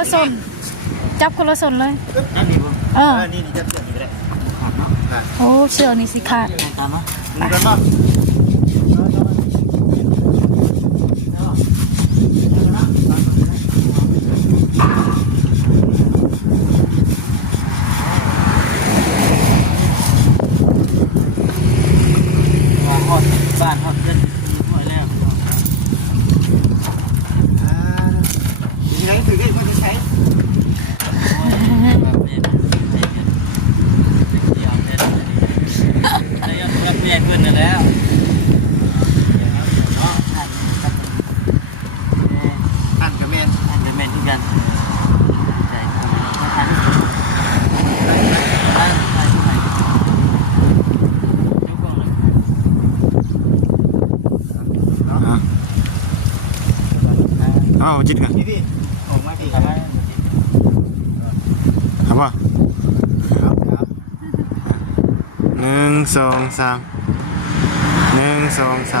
ละส่วนจับคนละส่วนเลยนี่จับเชือกนี่ก็ได้โอ้เชือกนี่สิขาดตามมานี่ก็ต้องบ้านเขาเดินหอยแล้วยังไงถือได้ก็จะใช้แบบนี้เดี๋ยวเดินได้ยังรับเมียเพื่อนแล้วอันกับแมนทุกกันใช่จิตกันพี่ออกมาพี่ครับว่า1 2 3 1 2 3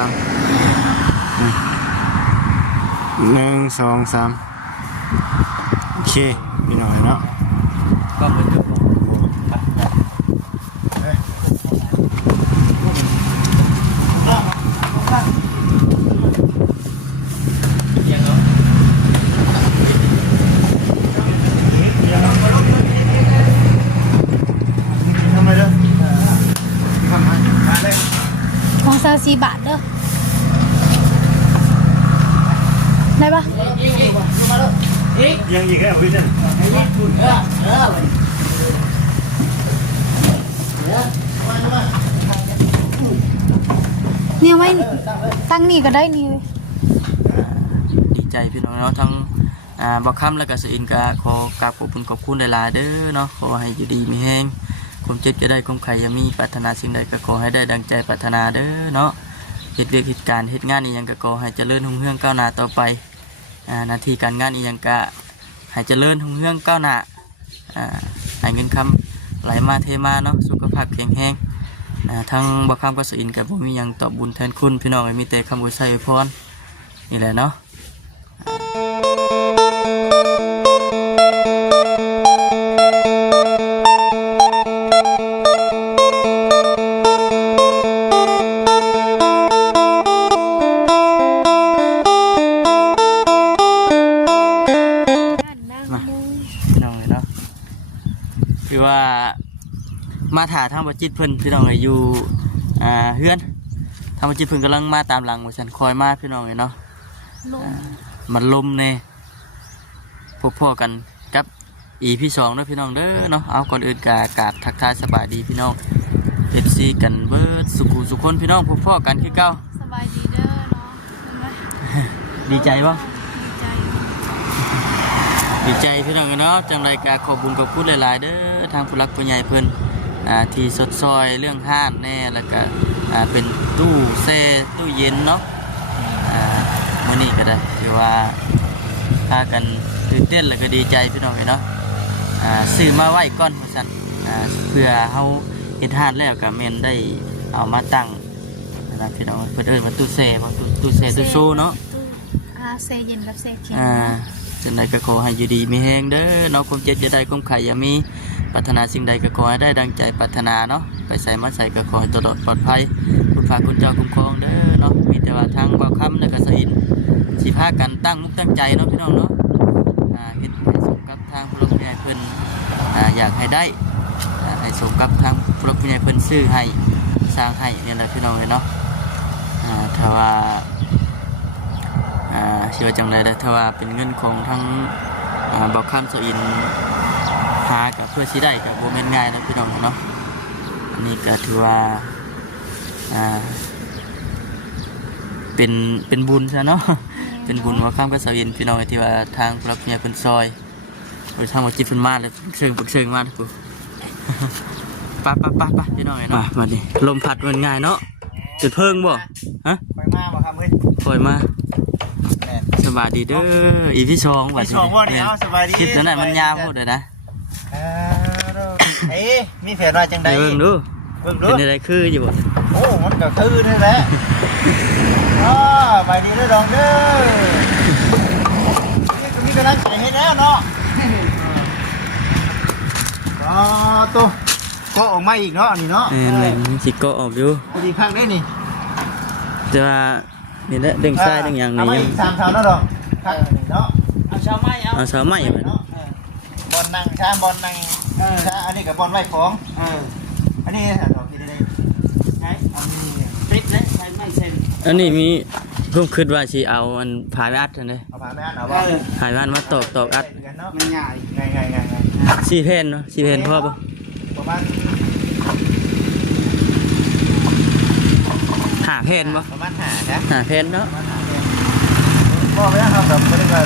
1 2 3โอเคมีหน่อยเนาะก็เหมือนเดิมของ24 บาทเด้อได้ปะยังอีกแล้วพี่เนี่ยไว้ตั้งนี่ก็ได้นี่ดีใจพี่น้องเนาะทั้งบอกคำและก็สอินกาขอกราบขอบคุณหลายๆเด้อเนาะขอให้อยู่ดีมีแห้งความเจ็บจะได้ความไข่ยังมีปรารถนาสิ่งใดก็ขอให้ได้ดังใจปรารถนาเด้อเนาะเหตุเรื่องเหตุการณ์เหตุงานนี้ยังก็ขอให้เจริญรุ่งเรืองก้าวหน้าต่อไปหน้าที่การงานนี้ยังก็ให้เจริญรุ่งเรืองก้าวหน้าให้เงินคำไหลมาเทมาเนาะสุขภาพแข็งแรงทั้งบอกคำก็สอินกับผมมียังตอบบุญแทนคุณพี่น้องมีแต่คำอวยชัยพรนี่แหละเนาะคือว่ามาถ่าทางบัจิตเพิ่นพี่น้องอยู่เฮือนทางบัจิตเพิ่นกำลังมาตามหลังว่าฉันคอยมาพี่น้องเนาะมันลมเน่พบพ่อกันกับพี่2เนาะพี่น้องเด้อเนาะเอาก่อนอื่นกราบทักทายสบายดีพี่น้อง FC กันเบิดสุขคนพี่น้องพบพ่อกันคือเก่าสบายดีเด้อเนาะดีใจบ่ดีใจพี่น้องเนาะจังไรกาขอบบุญขอบคุณหลายๆเด้อทางผู้รักผู้ใหญ่เพิ่นที่สดซอยเรื่องห้านแน่แล้วก็เป็นตู้แช่ตู้เย็นเนาะมื้อนี้ก็ได้คือว่าพากันตื่นเต้นแล้วก็ดีใจพี่น้องเนาะซื้อมาไว้ก่อนว่าซั่นเพื่อเฮาเฮ็ดห้านแล้วก็แม่นได้เอามาตั้งนะพี่น้องเพิ่นเอิ้นว่าตู้แช่ตู้แช่ตู้โซเนาะแช่เย็นกับแช่แข็งจังใดก็ขอให้อยู่ดีมีแห้งเด้อเนาะความเจ็บจะได้ความไข่อย่ามีปรารถนาสิ่งใดก็ขอให้ได้ดังใจปรารถนาเนาะไปใส่มาใส่ก็ขอให้ตลอดปลอดภัยคุณฝากคุณเจ้าคุ้มครองเด้อเนาะมีแต่ว่าทางเบาคำและก็สอินสิพากันตั้งมุกตั้งใจเนาะพี่น้องเนาะเฮ็ดให้สมกับทางผู้หลักผู้ใหญ่เพิ่นอยากให้ได้ให้สมกับทางผู้หลักผู้ใหญ่เพิ่นซื้อให้สร้างให้นี่แหละพี่น้องเนาะถ้าว่าเชื่อจังเลยถ้าว่าเป็นเงินของทั้งบอกคำสอินหากับเพื่อชี้ได้กับโบเมนง่ายนะพี่น้องเนาะอันนี้ก็ถือว่าเป็นบุญซะเนาะเป็นบุญบอกคำกับสอินพี่น้องที่ว่าทางพระเมียเป็นซอยโดยทางวัดจิตเป็นมาเลยเชิงมาทุกคนป้าพี่น้องเนาะมาดิลมพัดมันง่ายเนาะจุดเพิ่งบ่ฮะปล่อยมาบ่ครับเฮ้ยปล่อยมาสบายดีเด้อพี่2ว่าสิ2บ่เนี่ยสบายดีคลิปนั้นมันยาวพูดเลยนะมีแผนว่าจังได๋เบิ่งดูเป็นอะไรคืออยู่บ่โอ้มันก็คือนี่แหละไปดีเด้อดองเด้อนี่ก็มีกำลังใจให้แล้วเนาะ อ๋อตัวก็ออกมาอีกเนาะอันนี้เนาะ แม่นสิเกาะออกอยู่ พอดีข้างได้นี่ แต่ว่านี่แหละเด้งซ้ายเด้งหยังนี่ เอามา ยัง อีก3เท่าเนาะดอกข้างนี้เนาะ เอาเช้าไม้เอา เอาเสาไม้ไป เนาะบอลนั่งช้าบอลนั่งช้าอันนี้กับบอลไว้ของอันนี้ดอกที่ได้ ใช้ อันนี้ ติดเลยใช้ไม่เซ็น อันนี้มีเพิ่มคิดว่าสิเอาอันผายอัดอันนี้ เอาผ่านไม่อ่านเอาบ่ ผายอัดมาตอกอัด เนาะ มันใหญ่ ไง 4แผ่นเนาะ4แผ่นพอบ่ ประมาณ 5แผ่นบ่ ประมาณ5นะ 5แผ่นเนาะ ก็ไม่ได้ทำแบบไม่ได้ว่า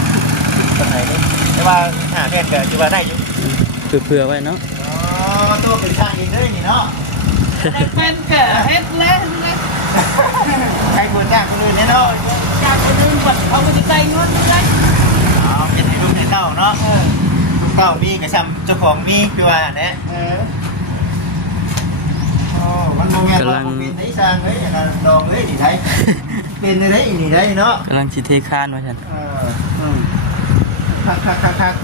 ตรงไหนนี่แต่ว่า5เพศก็จะว่าได้อยู่ เผื่อไว้เนาะ อ๋อตัวเป็นช่างเองด้วยนี่เนาะ ได้เป็นแก่เฮ็ดเล่นเลย ใครควรจ้างคนอื่นเนี่ยเนาะ จากคนอื่นวัดเขาไม่ได้ใจเงินเลย เอาเห็นให้ลูกเห็นเต้าเนาะลูกเต้ามีกับซ้ำเจ้าของมีคือว่าเนี่ยโอ้มันโมเมนต์ว่าผมเป็นไอ้สร้างเฮ้ยนะลองเฮ้ยนี่ได้เป็นได้นี่ได้เนาะ กำลังสิเทคานว่าซั่น คัก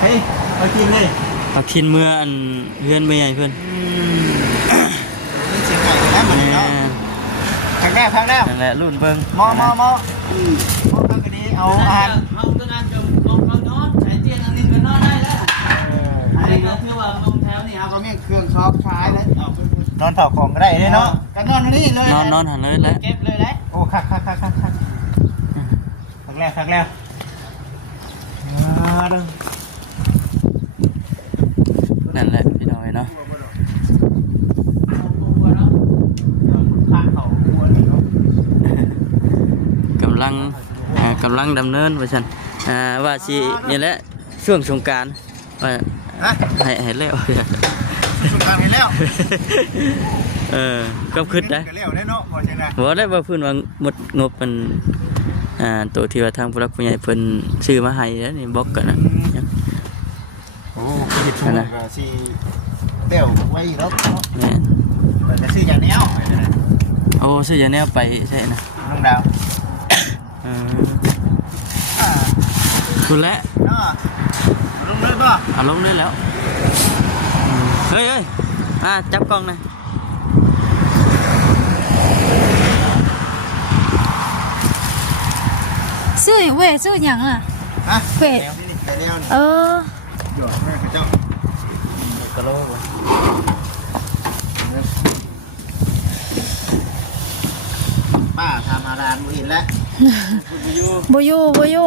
เฮ้ยเอากินเลย เอาคินเมื่ออันเพื่อนแม่ใหญ่เพิ่น นี่เสียงไก่กันแล้วเหมือนเนาะครั้งแรก นั่นแหละรุ่นเบิ่ง มอข้างกันนี้เอาอาหาร เอาตัวนั้นจะลงเรานอนใช้เตียงอันนี้ก็นอนได้แล้วอันนี้ก็คือว่าลงแถวนี่ครับก็มีเครื่องช็อคใช้แล้ว นอนเผาของก็ได้เนาะ ก็นอนนี่เลย นอนหันเลยแหละ เก็บเลยได้ โอ้คักครั้งแรกดึง นั่นแหละพี่น้อยเนาะ ข้าเขาหัวนี่เนาะ กำลังดำเนินว่าซั่นว่าสินี่แหละช่วงสงกรานต์ว่า ฮะ ให้แล้ว สงการเห็นแล้ว ก็คิดได้ แล้วเนาะพอใช่ไหม บ่ได้ว่าเพิ่นว่าหมดงบมันตัวที่ว่าทางผู้หลักผู้ใหญ่เพิ่นซื้อมาให้แล้วนี่บอกกันนะ โอ้คิดถูกก็สิเดี่ยวไว้แล้วเนาะ แม่น แต่ซื้ออย่างนี้เอา โอ้ซื้ออย่างแนวไปใช่นะ น้องดาว คุณแล้ว เนาะลงเลยป่ะ เอาลงได้แล้วเฮ้ยจับกล้องหน่อย ซื้อเว้ยซื้อหยังอ่ะ ฮะ เว้ย แล้วนี่ เออ หยอดแม่เจ้ากะโลป้าทำอาหารมือเห็นแล้ว บ่อยู่ บ่อยู่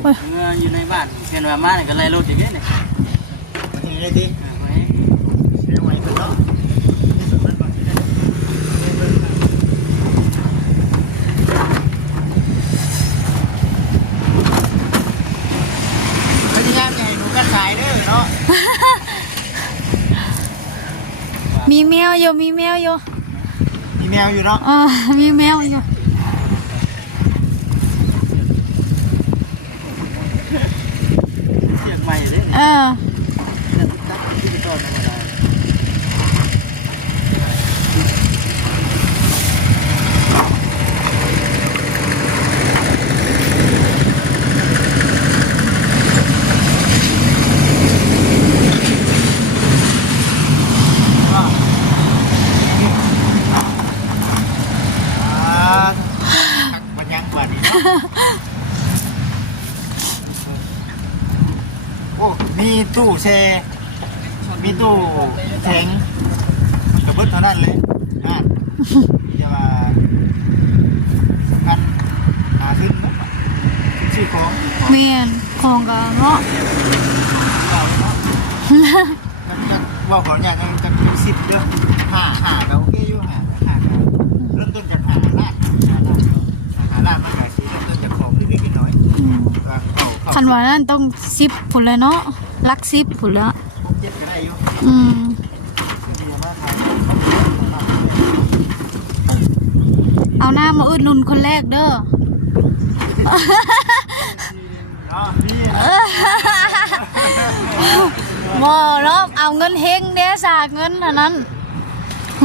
เมื่ออยู่ในบ้านเห็นว่ามานี่ก็ไล่รถอีกเนี่ย มาที่นี่ดิเรียกไว้เป็นเนาะที่สุดมันก่อนที่ได้พยายามอย่าให้หนูกระสายเด้อเนาะ มีแมวอยู่มีแมวอยู่ มีแมวอยู่เนาะ มีแมวอยู่ เสียงใหม่เลย มันยังกว่านี้เนาะโอ้มีตู้แช่มีตู้แข็งกระเบิดเท่านั้นเลยนะจะมากันหาขึ้นชื่อของ แม่นของก็เนาะ ว่าขอเนี่ยจะเป็น10เด้อห้าก็โอเคอยู่ห้าเริ่มต้นจาก5 ล้านมันก็สิเริ่มต้นจากของเล็กๆน้อยๆ คันว่านั้นต้อง10พุ่นเลยเนาะหลัก10พุ่นละ เจ็ดก็ได้อยู่ เอาหน้ามาอุดหนุนคนแรกเด้อ บ่เนาะเอาเงินเฮงเด้สากเงินเท่านั้น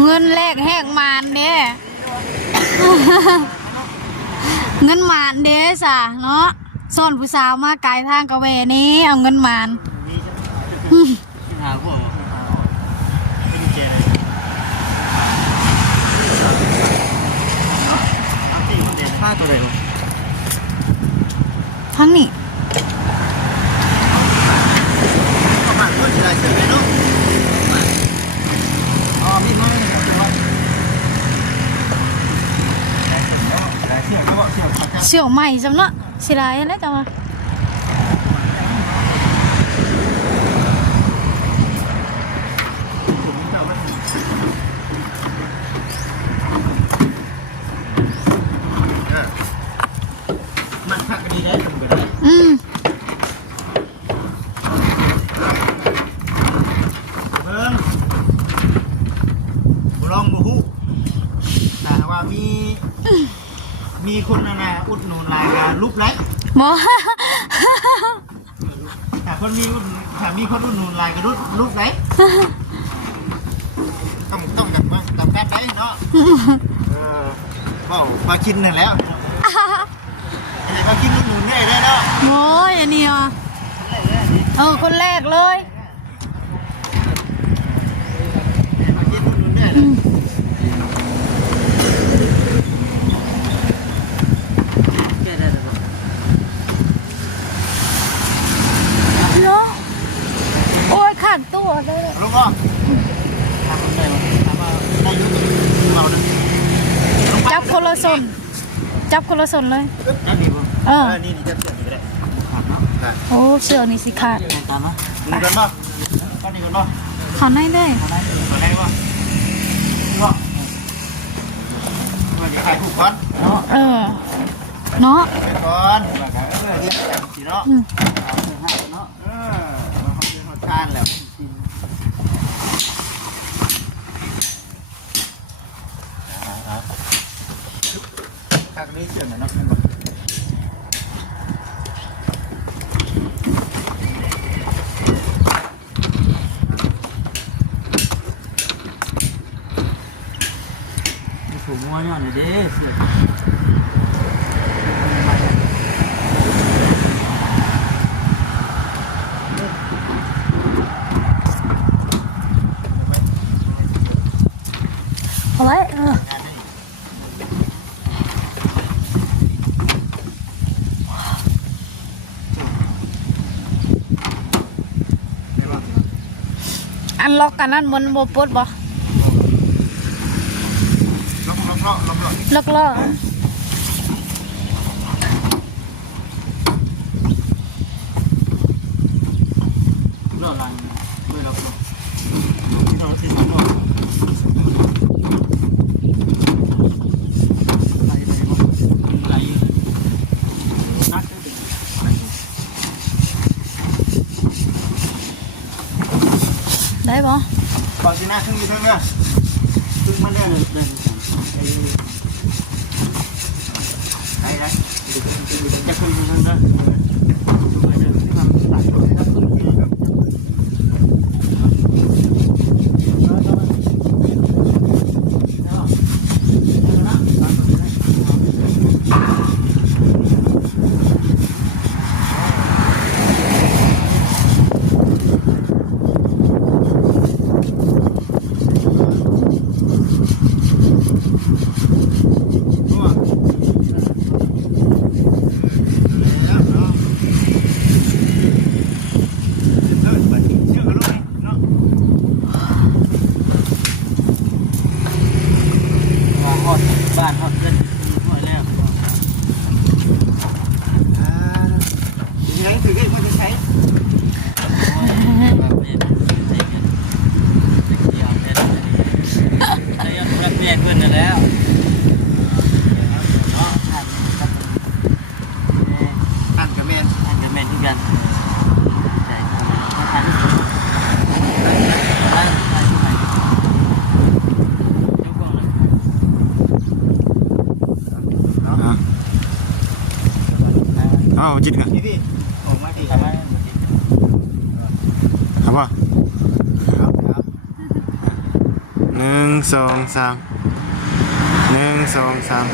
เงินแรกแหกมานเด้ เงินมานเด้สาเนาะ ซ่อนผู้สาวมาไกลทางกะเวนี้เอาเงินมาน หาพวก เป็นเจเลยตีมันเด่น ค่าตัวไหนวะ ทั้งนี้ ประมาณก็จะได้เสร็จเลยเนาะอ๋อมีดมาเลยครับจังหวะได้เสียบก็บอกเสียบปากกา เสี่ยวใหม่จำเนาะสิไรแล้วจังวะ มันพักกันดีได้ทำกันได้ อืม เพิ่งบุลองบุหุแต่ว่ามีคนน่ะอุดหนุนรายการรูปไลค์ หมอ ถ้าคนมีถ้ามีคนอุดหนุนรายการรูปไลค์ต้องจำกัดได้เนาะมากินนั่นแล้วมากินอุดหนุนได้เนาะ โอ้ยอันนี้อ่ะคนแรกเลย มากินอุดหนุนได้ แก้ได้หรือเปล่า เนาะโอ้ยขาดตัวเลย ลุงก็ทำได้ไหมทำได้ยุ่งเราเนี่ย จับคนละสนจับคนละสนเลย นี่จะเปลี่ยนก็ได้ โอ้เชือกนี่สิขาด แข่งกันเนาะ นี่กันป่ะก็นี่กันป่ะ ขอได้เลย อะไรป่ะป่ะมันจะขายถูกก่อน เออเนาะ ไปก่อนเรียกจังสิเนาะเนาะเราทำเป็นทานแล้วทักนี้เสื่อมนะเนาะ ถูกมัวเนี่ยเด้เสีย เอาไว้อันล็อกกันนั่นบนโบปดบ่ ล็อก ล็อกล้อ รอดลังด้วยเรา เราที่สามรอบไหลไหลนักได้ถึง ได้บ่ ก่อนที่หน้าขึ้นอยู่เท่านั้นขึ้นมาได้เลยได้จะขึ้นอยู่นั่นได้ที่มันตัดตัวให้ขึ้นครับ บ้านเขาเล่นหอยแล้ว ยังไงถือได้มันจะใช้ แบบนี้ใช้เงินเกี่ยวเล่นใช้เงินรับเงินเพื่อนแล้วอันกับแมน อันจะเป็นที่กันใช่ทันอ๋อจิตกันพี่ออกมาดีครับครับว่า1 2 3 1 2 3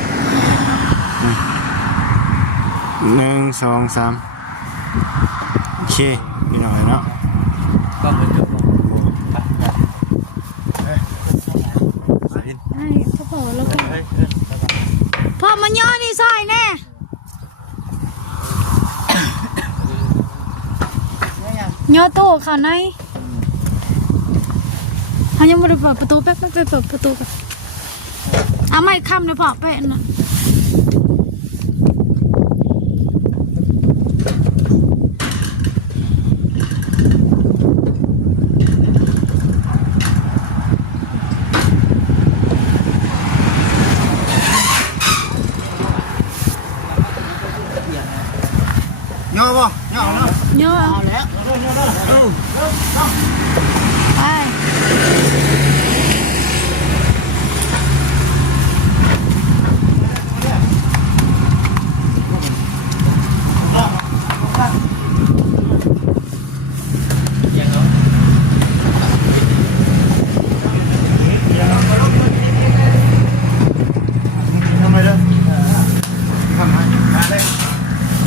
1 2 3โอเคพี่น้องเนาะ ก็เหมือนเดิม ไอ้พ่อพ่อแล้วก็พ่อมันย่อนี่ซอยแน่ย่อตู้เข้าในเขายังไม่ได้เปิดประตูแป๊บไปเปิดประตูกันเอาไม่ค่ำเลยพ่อไปน่ะย่อบ่ย่อเนาะ ย่อ เอาแล้ว ไป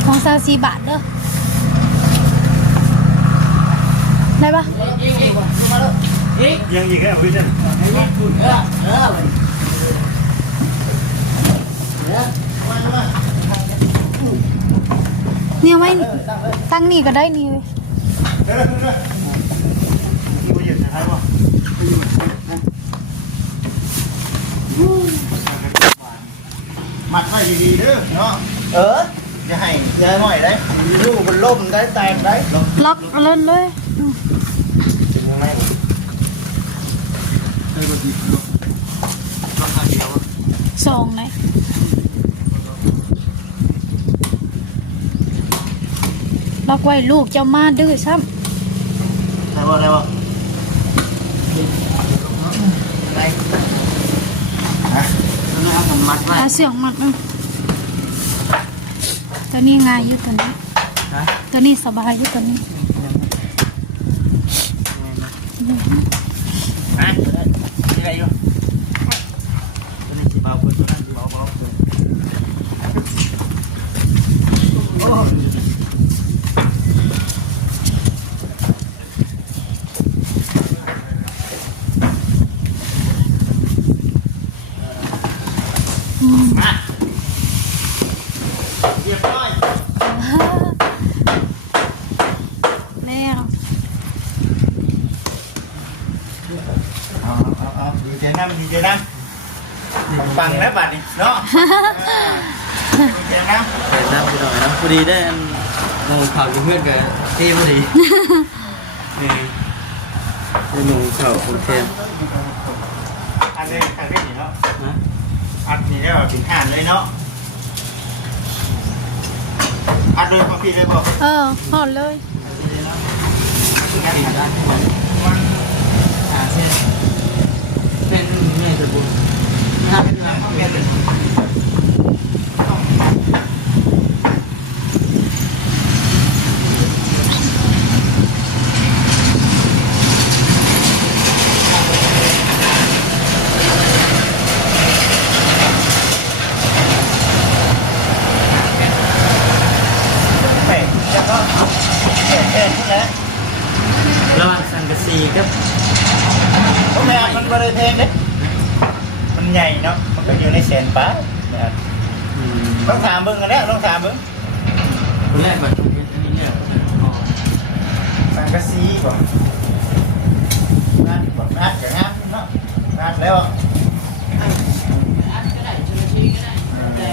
ของซาซีบาทเด้อได้ปะ ยังอีกแล้วพี่เจ้า เนี่ยไว้ตั้งนี่ก็ได้นี่เว้ย มัดไว้ดีๆเด้อเนาะจะให้ยายหน่อยได้ลูกมันล่มได้แตกได้ ล็อกเอาเลยเลย ถึงยังไง สองเลยล็อกไว้ลูกเจ้ามาดื้อซ้ ได้บ่ได้บ่ได้ฮะ แล้วผมมัด ำ ไว้ เสียงมันตัวนี้ง่ายอยู่ตัวนี้ตัวนี้สบายอยู่ตัวนี้ ฮะได้อยู่ตัวนี้สิเบาเพิ่นตัวนั้นสิเบาโอ้มาเรียบร้อย แล้ว เอาดีใจน้ำดีใจน้ำปังแล้วบัดนี้เนาะดีใจน้ำ เห็นน้ำไปหน่อยนะพอดีได้อันมองข่าวกับเพื่อนกันที่พอดีได้มองข่าวของเทม อันนี้อันนี้เนาะ นะ อัดนี่ได้แบบถึงอ่านเลยเนาะอัดเลยพอพี่เลยบอก หอดเลย ติดด้านที่มันเส้นเป็นเงื่อนจะบุญนะเป็นอะไร เปลี่ยนเลย แปะแล้วก็แปะทุกแล้ว ระหว่างสังกะสีกับ โอเคมันบริเทงเด้มันใหญ่เนาะมันก็อยู่ในแสนป้าต้องถามเบิ้งกันแล้วต้องถามเบิ้ง คนแรกแบบอันนี้เนี่ย สังกะสีบ่นัดบ่นัดกับนัดเนาะนัดแล้ว อัดก็ได้ชื่อชี้ก็ได้แต่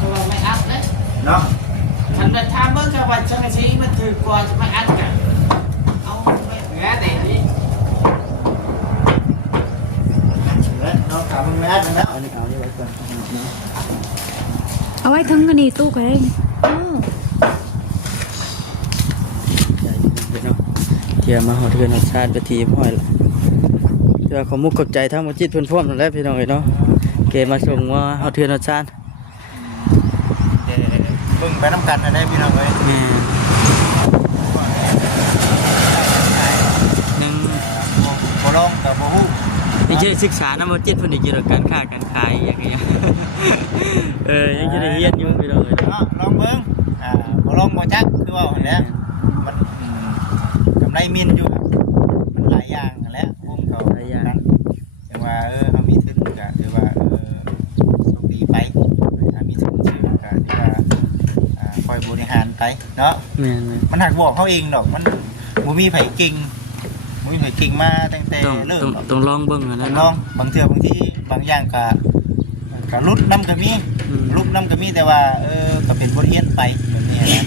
ตัวไม่อัดเลย เนาะ ฉันจะทำเมื่อกับวันชังชี้มันถือกว่าจะไม่อัดกันเอาไปแง่แต่นี้ เนาะถามมึงนัดแล้ว เอานี่เอานี่ไว้ก่อน เอาไว้ถึงกันนี่ตู้แกง เนาะเที่ยวมาหอเทือนหอชาติไปทีพ่อยละเดี๋ยวขอมุกขอบใจทั้งหมดจิตเพื่อนพ่วงนั่นแหละพี่น้องเนาะเกมาส่งว่าหอเทือนหอชาติ เบิ่งไปน้ำกันนะได้พี่น้องเอ้ย แม่หนึ่ง บ่ลองแต่บ่ฮู้ นี่ใช่ศึกษานะหมดจิตเพื่อนอีกเกี่ยวกับการค้าการขายอย่างเงี้ย ยังจะได้เฮียนอยู่พี่น้องเลย เนาะลองเบิ่งบ่ลองบ่จักคือว่าหั่นแหละมันกำไรมินอยู่ครับมันหลายอย่างนั่นแหละวงเขานั้นแต่ว่าเฮามีทุนก็ถือว่าโชคดีไปถ้ามีทุนซื้อก็ถือว่าคอยบริหารไปเนาะ แม่น มันหักบอกเขาเองดอกมันบ่มีไผเก่งบ่มีไผเก่งมาตั้งแต่ ต้อง เริ่ม ต้องลองเบิ่งนะ ลอ เนาะ งบางเทื่อบางทีบางอย่างก็ลุดน้ำก็มีลุกน้ำก็มีแต่ว่าก็เป็นบทเรียนไปแบบนี้นะ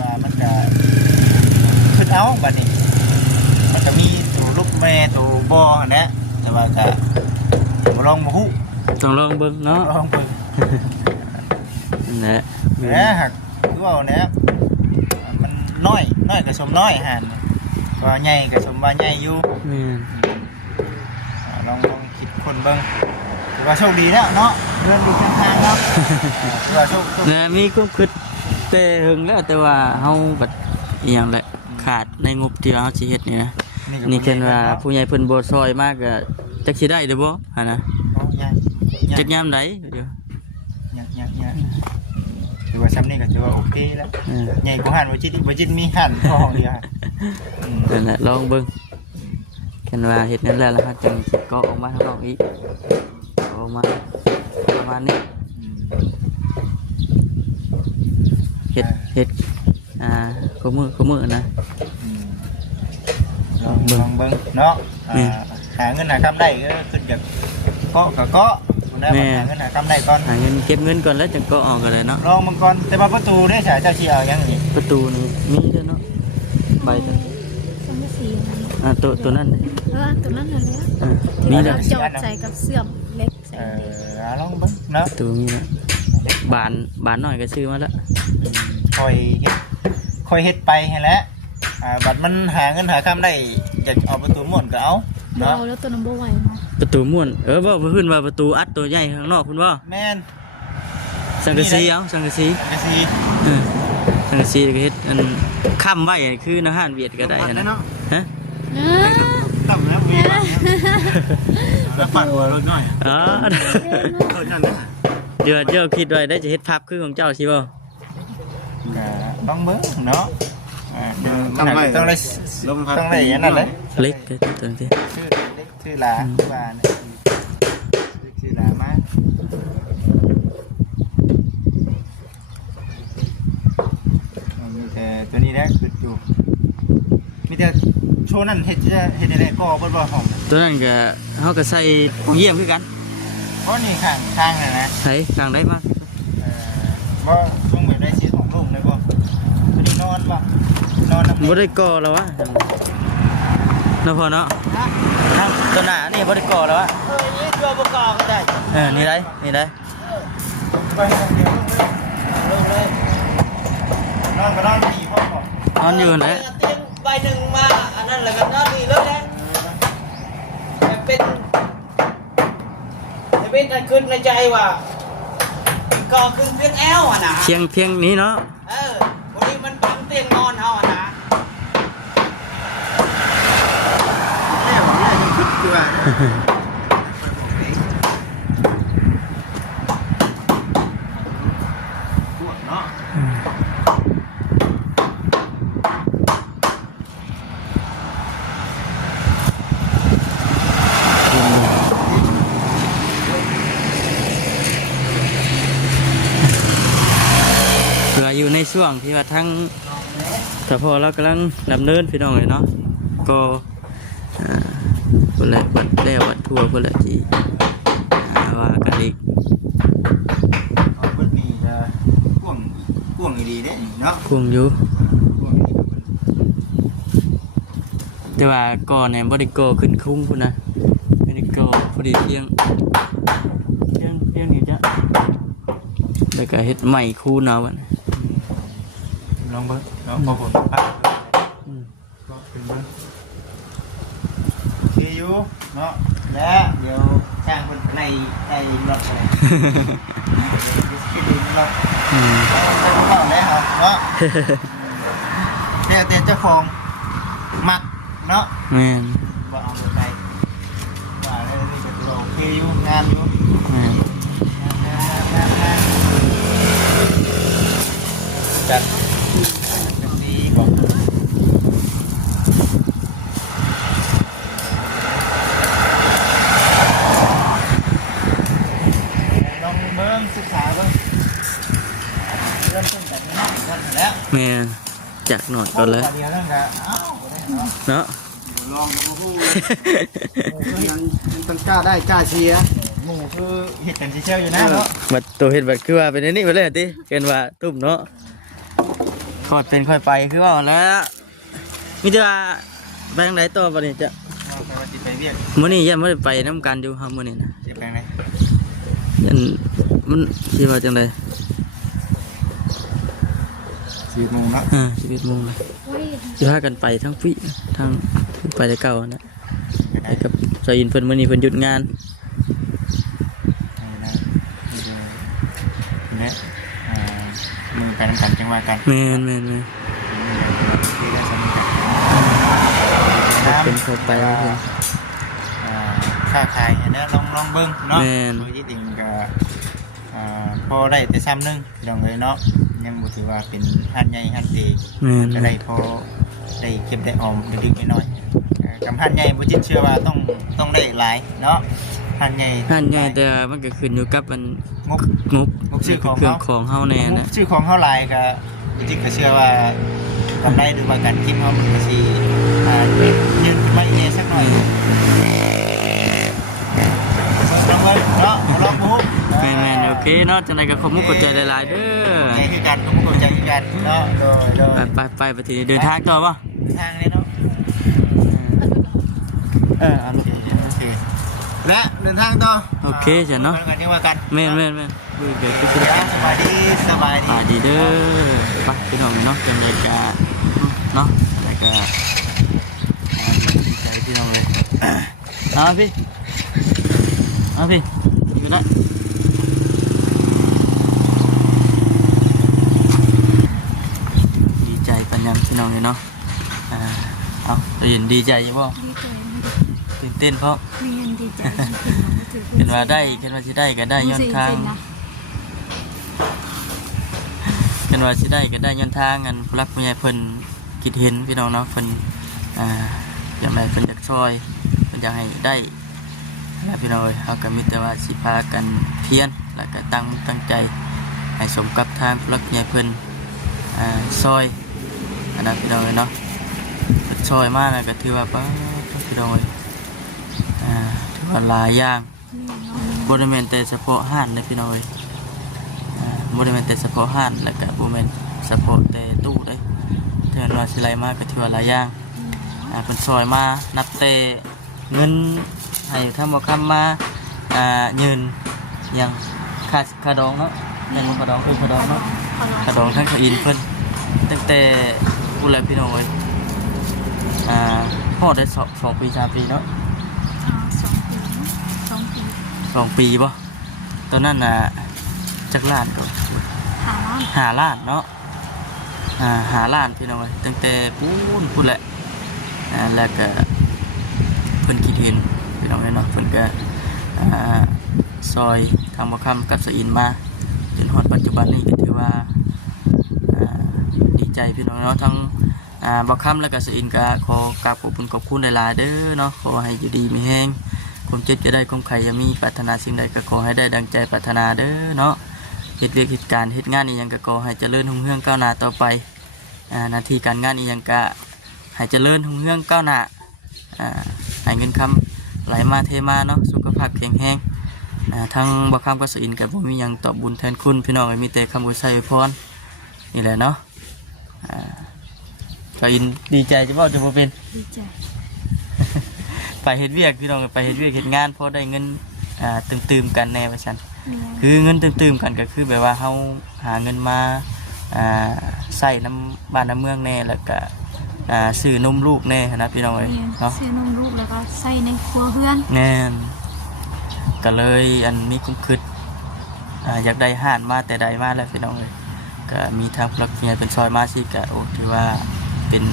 ว่ามันก็ขึ้นเอาบัดนี้มันก็มีตัวลุกแม่ตัวบ่อนะแต่ว่าก็บ่ลองบ่ฮู้ ต้องลองเบิ่งเนาะ ลองเบิ่ง นั่นแหละ นะหักคือว่าเนี่ยมันน้อยก็สมน้อยหั่นก็ใหญ่ก็สมว่าใหญ่อยู่ แม่น ลองคิดคนเบิ่งถือว่าโชคดีแล้วเนาะเดินดูทางเนาะถือว่าโชค นะมีความคิดแต่หึงแล้วแต่ว่าเฮาบัดอีหยังแหละขาดในงบที่เฮาสิเฮ็ดนี่นะนี่เช่นว่าผู้ใหญ่เพิ่นบ่ซอยมากก็จักสิได้เด้อบ่หั่นน่ะจักยามใดเดี๋ยว ยังถือว่าซ้ำนี่ก็ถือว่าโอเคแล้วใหญ่กว่าหันบ่จิตมีหันทองเดียว นั่นแหละลองเบิ่งเช่นว่าเฮ็ดนั่นแหละแล้วเฮาจังสิเกาะออกมาทางนอกอีกออกมาประมาณนี้เฮ็ดก็มือนะ ลองเบิ่งเนาะหาเงินหาคำได้ก็ขึ้นจากเกาะกับเกาะหาเงินหาคำได้ก่อน หาเงินเก็บเงินก่อนแล้วจังเกาะออกกันเลยเนาะ ลองมังกรแต่ว่าประตูได้ฉายเจ้าชีเอายังนี่ ประตูนี่มีด้วยเนาะใบตัว สังกะสี ตัวนั้นเลย ตัวนั้นเลยเนี่ย มีแล้ว จอดใส่กับเสื่อมเล็กใส่ ลองเบิ่งเนาะ ตัวมีแล้วบานหน่อยก็ซื้อมาแล้ว คอยเฮ็ดไปให้แล้วบัดมันหาเงินหาคำได้จะเอาประตูม่วนก็เอา เบาแล้วตัวน้ำบ่ไหวเนาะ ประตูม่วนว่าเพิ่นว่าประตูอัดตัวใหญ่ข้างนอกคุณว่า แม่น สังกะสีเอาสังกะสี กะสี สังกะสีก็เฮ็ดอันค้ำไว้คืออาหารเวียดก็ได้นะฮะ ต่ำแล้วมีแล้วปัดหัวรถหน่อย อ๋อ รถนั่นนะ เดี๋ยวคิดไว้ได้จะเฮ็ดพับคือของเจ้าสิบ่ ลองเบิ่งเนาะต้องได้อย่างนั้นเลย เล็กก็ตัวนี้ ชื่อลาบ้านชื่อลามามีแต่ตัวนี้แหละคืออยู่มีแต่โชว์นั่นเฮ็ดได้ก็บ่บ่ห้อง ตัวนั้นก็เฮาก็ใส่เยี่ยมคือกัน เพราะนี่ข้างน่ะนะ ใส่กลางได้มา บ่ช่วงแบบได้ชีวิตของลูกเลยบ่ตัวนี้นอนบ่นอน บ่ได้ก่อแล้ววะเนาะพ่อเนาะตัวหน้านี่บ่ได้ก่อแล้ววะ นี่ตัวประกอบก็ได้ นี่ได้ ไปเดี๋ยวลงเลยนอนก็นอนดีพ่อบอก นอนอยู่นั่นแหละ เตียงใบหนึ่งมาอันนั้นแหละกันนอนดีเลยแหละเป็นขึ้นในใจว่าก่อขึ้นเพียงแอลอ่ะนะ เพียงนี้เนาะ วันนี้มันบังเตียงนอนเขาอ่ะนะ แม่บอกแม่ยังคิดอยู่ว่าปวดเนาะเพื่ออยู่ในช่วงที่ว่าทั้งแต่พอเรากำลังดำเนินพี่น้องเลยเนาะก็คนละวัดได้วัดทั่วคนละที่ว่ากันอีก เอาเบิดนี่จะพ่วงดีเด้เนาะ คุมอยู่ พ่วงดี แต่ว่าก่อนเนี่ยบริโกขึ้นคุ้งคุณนะบริโกพอดีเที่ยงอยู่จ้ะแล้วก็เฮ็ดใหม่คูนเอาอ่ะ ลองเบิ้งเนาะพอผมพักก็เป็นเบิ้งโอเคอยู่เนาะแล้วเดี๋ยวช่างคนในรถเลยดิสกินรถเข้าแล้วครับเนาะเดี๋ยวเจ้าของมักเนาะ แม่น ว่าเอาไปว่าแล้วนี่ก็โอเคอยู่งานอยู่ แม่น ง จัดสีบอกลองเบิ่งศึกษาเบิ่งเริ่มต้นจากนี้นั่นแล้ว แม่จากหนอดก่อนเลย เดียวนั่นก็เอ้า เนาะ ลองดูฮู้ยังต้องกล้าได้กล้าเชียร์ หมูคือเห็ดกันซีเชลอยู่นะเนาะ บัดตัวเห็ดบัดคือว่าเป็นอันนี้ไปเลยติเกินว่าตุ้มเนาะคอยเป็นคอยไปคือว่าแล้วมีแต่ว่าไปทางไหนต่อบัดนี้จะ เอาไปวันที่ไปเรียก มื้อนี้ยังบ่ได้ไปนํกันอยู่เฮามื้อนี้นะ จะไปไหน ยันมันสิว่าจังได๋ 4 โมงเนาะ 11 โมงเลยสิพากันไปทั้งปีทางไปแต่เก่านะไปกับสายินเพิ่นมื้อนี้เพิ่นหยุดงาน เนี่ยมือไปน้ำกันจังว่ากัน แม่นเป็นเข้าไปแล้วเพิ่น ค่าขายเนี่ยลองเบิ้งเนาะโดยที่จริงก็พอได้แต่ซ้ำนึงลองเลยเนาะยังบ่ถือว่าเป็นหันใหญ่หันเตะ แม่น ก็ได้พอได้เก็บได้ออมดึกๆน้อยๆกับหันใหญ่บ่จิตเชื่อว่าต้องได้หลายเนาะหันใหญ่ ท่านใหญ่แต่มันก็ขึ้นอยู่กับมัน งบ งบ ชื่อของ เครื่องของเฮาแน่นะ ชื่อของเฮาหลายก็จริงๆก็เชื่อว่ากำไรหรือว่าการกินเฮามันก็สิยืนขึ้นมาอีกแน่สักหน่อยลองเบิ่งเนาะลองดู แม่นโอเคเนาะจังได๋ก็ขอบคุณกดใจหลายๆเด้อ นี่คือการขอบคุณใจกันเนาะโดย ไปไปทีนี้เดินทางต่อป่ะ ทางนี้เนาะโอเคและเดินทางต่อ โอเคจ้ะเนาะ กันนี่ว่ากัน แม่นเดี๋ยวคือ สบายดี ดีเด้อไปพี่น้องเนาะจังได๋ก็เนาะจังได๋ก็ใจพี่น้องเลยเอาพี่อยู่นะดีใจปัญญาพี่น้องเลยเนาะเอาดีใจอยู่บ่ ดีใจ ตื่นเต้นเพราะ ไม่ยังดีใจ เห็นว่าได้เห็นว่าสิได้ก็ได้ย้อนทางเห็นว่าสิได้ก็ได้ย้อนทางกันผู้รักผู้ใหญ่เพิ่นคิดเห็นพี่น้องเนาะเพิ่นอย่างไรเพิ่นอยากช่วยเพิ่นอยากให้ได้แล้วพี่น้องเอ้ยเฮาก็มีแต่ว่าสิพากันเพียรแล้วก็ตั้งใจให้สมกับทางผู้รักผู้ใหญ่เพิ่นช่วยอันนั้นพี่น้องเอ้ยเนาะเพิ่นช่วยมาแล้วก็ถือว่าป้าพี่น้องเอ้ยถือว่าหลายอย่างบริเวณแต่เฉพาะห้านนะพี่น้อยบริเวณแต่เฉพาะห้านแล้วก็บริเวณเฉพาะแต่ตู้ได้เทือนว่าสิไลมากก็ถือว่าหลายอย่างเป็นซอยมานับแต่เงินให้ทำบ่คำมายืนอย่างค่าดองเนาะเป็นค่าดองคือค่าดองเนาะค่าดองทั้งขาอินเพิ่นตั้งแต่ผู้แลพี่น้อยพอได้2 ปี3 ปีเนาะ2 ปีป่ะตอนนั้นจักล้านก็5 ล้านเนาะ5 ล้านพี่น้องตั้งแต่พูดแหละแล้วก็เพิ่นคิดเห็นพี่น้องเนาะเพิ่นก็ซอยทางบ่คำกับสะอินมาจนฮอดปัจจุบันนี้ก็ถือว่าดีใจพี่น้องเนาะทั้งบ่คำแล้วก็สะอินก็ขอกราบขอบคุณหลายๆเด้อเนาะขอให้อยู่ดีมีแฮงความเจ็บจะได้ความไข่ยังมีปรารถนาสิ่งใดก็ขอให้ได้ดังใจปรารถนาเด้อเนาะเหตุเรียกเหตุการณ์เหตุงานนี้ยังก็ขอให้เจริญรุ่งเรืองก้าวหน้าต่อไปหน้าที่การงานนี้ยังก็ให้เจริญรุ่งเรืองก้าวหน้าให้เงินคำไหลมาเทมาเนาะสุขภาพแข็งแรงทั้งบ่คำก็สอินกับบ่มียังตอบบุญแทนคุณพี่น้องมีแต่คำอวยพรนี่แหละเนาะสอินดีใจจะบอกจะบ่เป็นดีใจ ไปเฮ็ดเวียกพี่น้องไปเฮ็ดเวียกเฮ็ดงานพอได้เงินตื่มๆกันแน่ว่าซั่นคือเงินตื่มๆกันก็คือแบบว่าเฮาหาเงินมาใส่น้ำบ้านน้ำเมืองแน่แล้วก็ซื้อนมลูกแน่นะพี่น้องเอ้ยเนาะซื้อนมลูกแล้วก็ใส่ในครัวเพื่อน แน่นก็เลยอันมีคุ้มคิดอยากได้ห่านมาแต่ใดมาแล้วพี่น้องเอ้ยก็มีทางพลักเมียเป็นซอยมาสิก็โอ้ถือว่าเป็น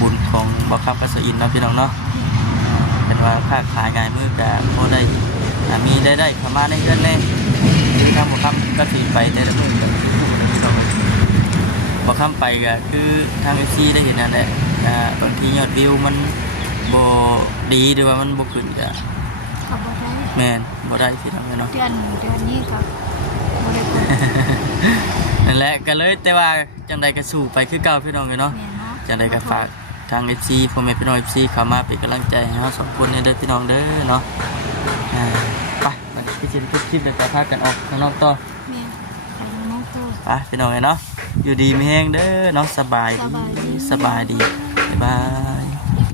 บุญของบ่คำกับสอินเนาะพี่น้องเนาะเป็นว่าค้าขายง่ายมือกับพอได้มีได้เข้ามาในเดือนแน่ทางบ่คำก็สิไปแต่ละมื้อกับพี่น้อง พอข้ามไปก็คือทาง FC ได้เห็นนั่นแหละบางทียอดวิวมันบ่ดีหรือว่ามันบ่ขึ้นก็ ก็บ่ได้ แม่นบ่ได้พี่น้องเนาะ เดือนนี้ก็บ่ได้ผล นั่นแหละก็เลยแต่ว่าจังใดก็สู้ไปคือเก่าพี่น้องเนาะ แม่เนาะ จังใดก็ฝากทาง FC พ่อแม่พี่น้อง FC เข้ามาเป็นกำลังใจให้เราสองคนเด้อพี่น้องเด้อเนาะไปมันพี่สิคลิปเดี๋ยวจะพากันออกข้างนอกต่อ แม่ไปน้องโต ไปพี่น้องเนาะอยู่ดีมีแห้งเด้อเนาะสบายดีบ๊ายบาย